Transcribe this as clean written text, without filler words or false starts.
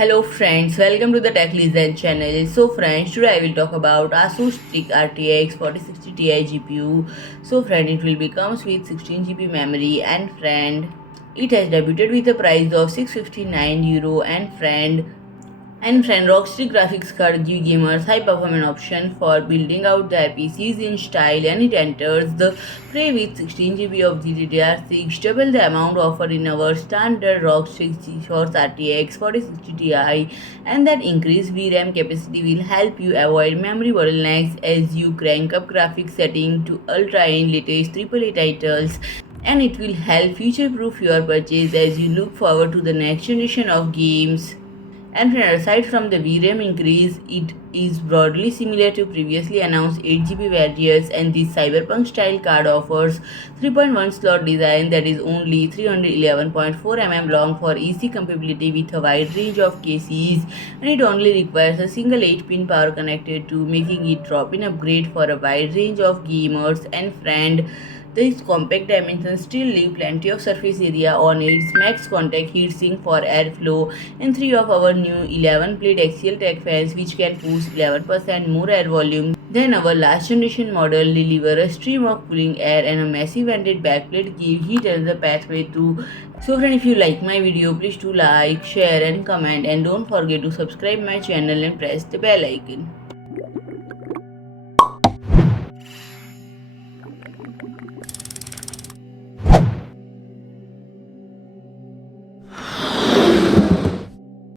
Hello friends, welcome to the Tech Listen channel. So friends, today I will talk about ASUS STRIX RTX 4060 Ti GPU. So friend, it will be comes with 16 GB memory and friend, it has debuted with a price of 659 euro and friend, ROG STRIX graphics card give gamers high performance option for building out their PCs in style, and it enters the fray with 16 GB of GDDR6, double the amount offered in our standard ROG STRIX RTX 4060 Ti, and that increased VRAM capacity will help you avoid memory bottlenecks as you crank up graphics setting to ultra in latest AAA titles, and it will help future-proof your purchase as you look forward to the next generation of games. And aside from the VRAM increase, it is broadly similar to previously announced 8 GB variants, and this cyberpunk style card offers 3.1 slot design that is only 311.4 long for easy compatibility with a wide range of cases, and it only requires a single 8-pin power connector to making it drop-in upgrade for a wide range of gamers. And friend, these compact dimensions still leave plenty of surface area on its max contact heatsink for airflow, and three of our new 11-plate axial tech fans which can push 11% more air volume than our last generation model deliver a stream of cooling air, and a massive vented backplate give heat as a pathway through. So friend, if you like my video, please do like, share and comment, and don't forget to subscribe my channel and press the bell icon.